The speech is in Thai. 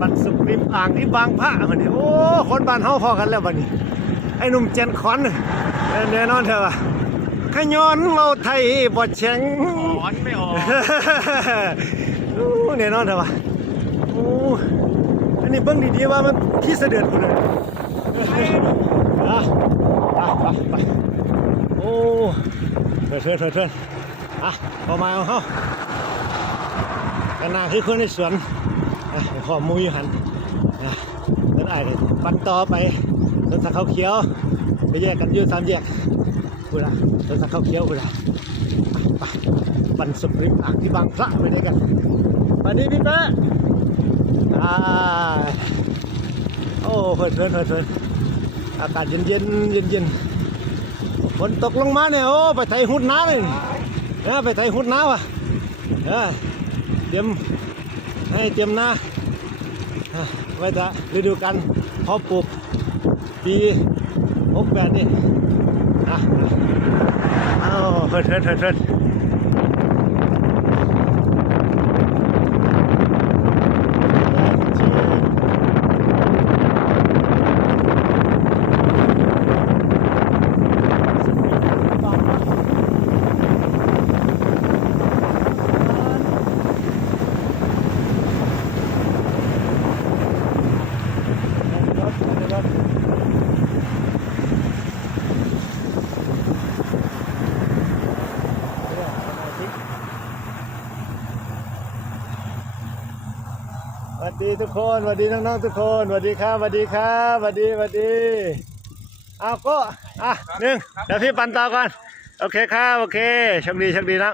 บันสุกริมอ่างที่บางพระมันนี่โอ้คนบ้านเฮาพอกันแล้วบัดนี้ไอ้หนุ่มเจนคอนแน่นอนเถอะขย้อนเราไทยบ่แข็งอ่อนไม่ออกแน่นอนเถอะโอ้อันนี้เบิ่งดีๆว่ามันขี้เสด็จเลยไปโอ้เถิดพอมาเอาเฮากันนาคือคนในสวนขอมูอยู่หันเดินไอ้เลยปั่นต่อไปรถสักเขาเขียวไปแยกกันอยู่3 แยกพูดละรถสักเขาเขียวพูดละไปปั่นสุกริมอ่างที่บางพระไปด้วยกันวันนี้พี่แป๊ะโอ้เถิดอากาศเย็นฝนตกลงมาเนี่ยโอ้ไปไถหุดน้ำเลยไปไถหุดน้ำว่ะเตรียมนาไว้จะฤดูกาลเพาะปลูกปี68นี่เถิดสวัสดีทุกคนสวัสดีน้องๆทุกคนสวัสดีครับสวัสดีเอาก็1เดี๋ยวพี่ปั่นต่อก่อนโอเคครับโอเคโชคดีนะ